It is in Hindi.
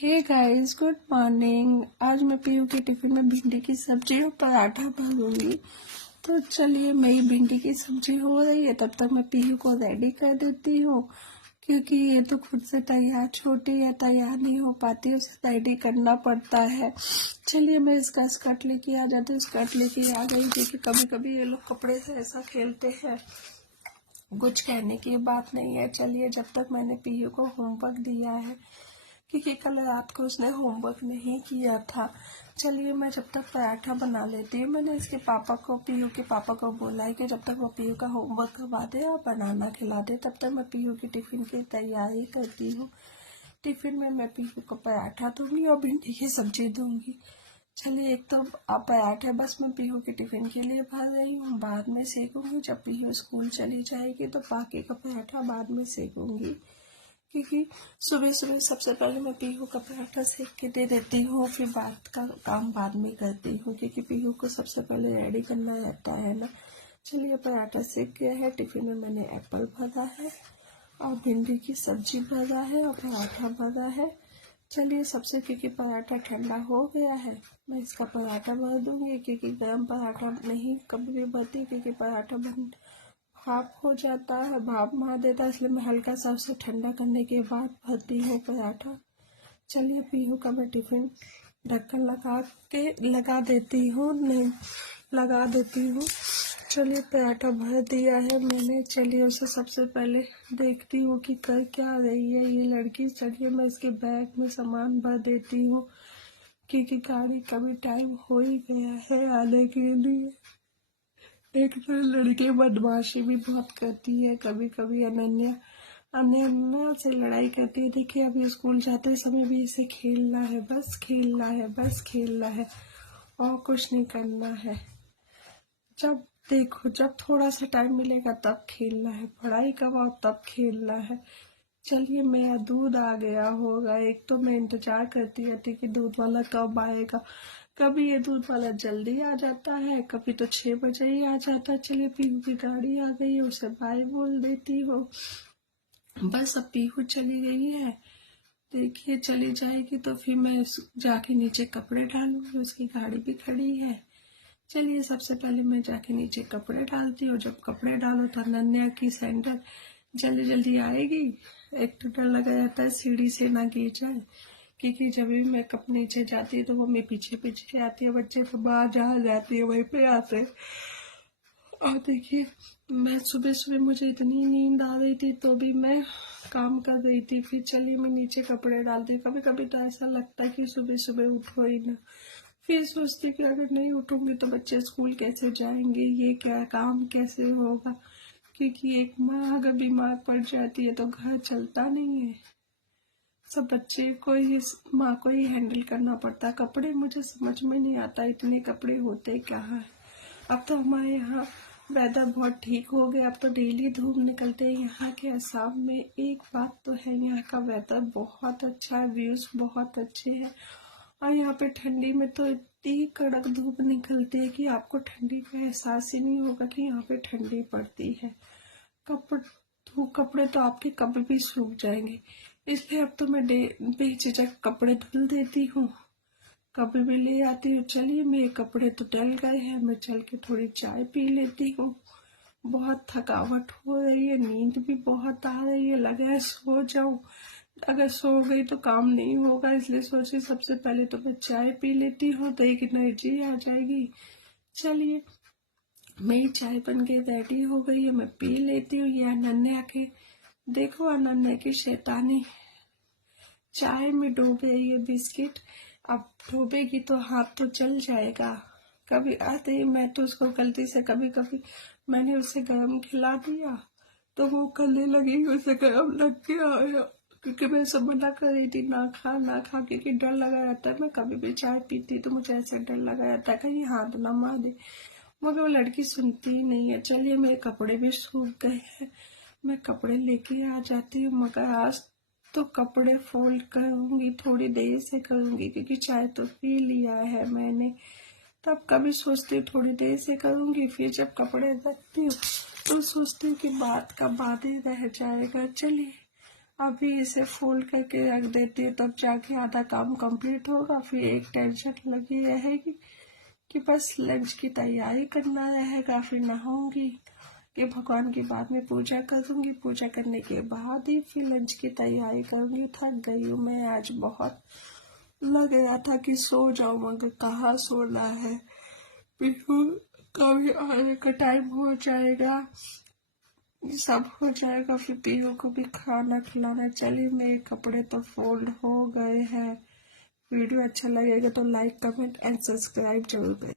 Hey guys, good morning. आज मैं पीयू के टिफिन में भिंडी की सब्जी और पराठा भरूंगी। तो चलिए, मेरी भिंडी की सब्जी हो रही है, तब तक मैं पीयू को रेडी कर देती हूँ, क्योंकि ये तो खुद से तैयार छोटी है, तैयार नहीं हो पाती, उसे रेडी करना पड़ता है। चलिए, मैं इसका स्कर्ट लेके आ जाती हूँ। स्कर्ट लेके आ गई, क्योंकि कभी कभी ये लोग कपड़े से ऐसा खेलते हैं, कुछ कहने की बात नहीं है। चलिए, जब तक मैंने पीयू को होमवर्क दिया है, क्योंकि कल रात को उसने होमवर्क नहीं किया था। चलिए, मैं जब तक पराठा बना लेती हूँ। मैंने इसके पापा को, पीयू के पापा को बोला है कि जब तक वो पीयू का होमवर्क करवा दे और बनाना खिला दे, तब तक मैं पीयू की टिफिन की तैयारी करती हूँ। टिफिन में मैं पीयू को पराठा दूंगी और भिंडी की सब्जी दूंगी। चलिए, एक तो आप पराठे बस मैं पीयू के टिफिन के लिए भर रही हूँ, बाद में सेकूंगी। जब पीयू स्कूल चली जाएगी तो बाकी का पराठा बाद में सेकूंगी, क्योंकि सुबह सुबह सबसे पहले मैं पीहू का पराठा सेक के दे देती हूँ, फिर बात का काम बाद में करती हूँ, क्योंकि पीहू को सबसे पहले रेडी करना रहता है ना। चलिए, पराठा सेक गया है। टिफिन में मैंने एप्पल भरा है और भिंडी की सब्जी भरा है और पराठा भरा है। चलिए, सबसे क्योंकि पराठा ठंडा हो गया है, मैं इसका पराठा भर दूंगी, क्योंकि गर्म पराठा नहीं कभी भी भरती, क्योंकि पराठा बन भाप हो जाता है, भाप मार देता है, इसलिए मैं हल्का सा उसे ठंडा करने के बाद भरती हूँ पराठा। चलिए, पीहू का मैं टिफिन ढक्कन लगा देती हूँ, नहीं लगा देती हूँ। चलिए, पराठा भर दिया है मैंने। चलिए, उसे सबसे पहले देखती हूँ कि कर क्या रही है ये लड़की। चलिए, मैं इसके बैग में सामान भर देती हूँ, क्योंकि गाड़ी का भी टाइम हो ही गया है आने के लिए। एक तो लड़की बदमाशी भी बहुत करती है, कभी कभी अनन्या से लड़ाई करती है। देखिए, अभी स्कूल जाते समय भी इसे खेलना है, बस खेलना है, बस खेलना है, और कुछ नहीं करना है। जब देखो, जब थोड़ा सा टाइम मिलेगा तब खेलना है, पढ़ाई करो तब खेलना है। चलिए, मेरा दूध आ गया होगा। एक तो मैं इंतजार करती रहती कि दूध वाला कब आएगा। कभी ये दूध वाला जल्दी आ जाता है, कभी तो 6 बजे ही आ जाता है। चलिए, पीहू की गाड़ी आ गई है, उसे बाय बोल देती हूँ। बस अब पीहू चली गई है। देखिए, चली जाएगी तो फिर मैं जाके नीचे कपड़े डालूंगी, उसकी गाड़ी भी खड़ी है। चलिए, सबसे पहले मैं जाके नीचे कपड़े डालती हूँ। जब कपड़े डालो तो अनन्या की सैंडल जल्दी जल्दी आएगी। एक तो डर लगा रहता है सीढ़ी से ना गिर जाए, क्योंकि जब भी मैं कप नीचे जाती है तो मम्मी पीछे पीछे आती है, बच्चे तो बाहर जहाँ जाती है वहीं पे आते हैं। और देखिए, मैं सुबह सुबह मुझे इतनी नींद आ रही थी तो भी मैं काम कर रही थी। फिर चलिए, मैं नीचे कपड़े डालती हूँ। कभी कभी तो ऐसा लगता है कि सुबह सुबह उठो ही ना। फिर सोचती कि अगर नहीं उठूंगी तो बच्चे स्कूल कैसे जाएंगे, ये क्या काम कैसे होगा, क्योंकि एक माँ अगर बीमार पड़ जाती है तो घर चलता नहीं है। सब बच्चे को ही, माँ को ही हैंडल करना पड़ता। कपड़े मुझे समझ में नहीं आता, इतने कपड़े होते क्या है। अब तो हमारे यहाँ वेदर बहुत ठीक हो गया, अब तो डेली धूप निकलते हैं यहाँ के असम में। एक बात तो है, यहाँ का वेदर बहुत अच्छा है, व्यूज बहुत अच्छे हैं। और यहाँ पे ठंडी में तो इतनी कड़क धूप निकलती है कि आपको ठंडी का एहसास ही नहीं होगा कि यहाँ पे ठंडी पड़ती है। कपड़े तो आपके कभी भी सूख जाएंगे, इसलिए अब तो मैं बेझिझक कपड़े धुल देती हूँ, कभी भी ले आती हूँ। चलिए, मेरे कपड़े तो डल गए हैं, मैं चल के थोड़ी चाय पी लेती हूँ। बहुत थकावट हो रही है, नींद भी बहुत आ रही है, लगा है सो जाऊं। अगर सो गई तो काम नहीं होगा, इसलिए सोची सबसे पहले तो मैं चाय पी लेती हूँ, तो एक एनर्जी आ जाएगी। चलिए, मेरी चाय बन के रेडी हो गई है, मैं पी लेती हूँ। ये अनन्या के देखो, अनन्या की शैतानी, चाय में डूब रही है बिस्किट। अब डूबेगी तो हाथ तो जल जाएगा। कभी आते ही मैं तो उसको गलती से, कभी कभी मैंने उसे गरम खिला दिया तो वो करने लगी, उसे गरम लग गया, क्योंकि मैं सब मना कर रही थी ना खा ना खा, क्योंकि डर लगा रहता है। मैं कभी भी चाय पीती तो मुझे ऐसे डर लगा रहता है कहीं हाथ ना मार दे, मगर वो लड़की सुनती ही नहीं है। चलिए, मेरे कपड़े भी सूख गए हैं, मैं कपड़े लेके आ जाती हूँ, मगर आज तो कपड़े फोल्ड करूंगी, थोड़ी देर से करूंगी, क्योंकि चाय तो पी लिया है मैंने। तब कभी सोचती हूँ थोड़ी देर से करूंगी, फिर जब कपड़े रखती हूँ तो सोचती हूँ कि बात का बात ही रह जाएगा। चलिए, अभी इसे फोल्ड करके रख देती हूँ, तब जाके आधा काम कंप्लीट होगा। फिर एक टेंशन लगी रहेगी कि बस लंच की तैयारी करना रहेगा। फिर नहाऊंगी कि भगवान की बाद में पूजा करूंगी, पूजा करने के बाद ही फिर लंच की तैयारी करूंगी। थक गई हूँ मैं आज बहुत, लग रहा था कि सो जाऊं मगर कहाँ सोना है। पीहू का भी आने का टाइम हो जाएगा, सब हो जाएगा, फिर पीहू को भी खाना खिलाना। चलिए मेरे कपड़े तो फोल्ड हो गए हैं। वीडियो अच्छा लगेगा तो लाइक कमेंट एंड सब्सक्राइब जरूर करें।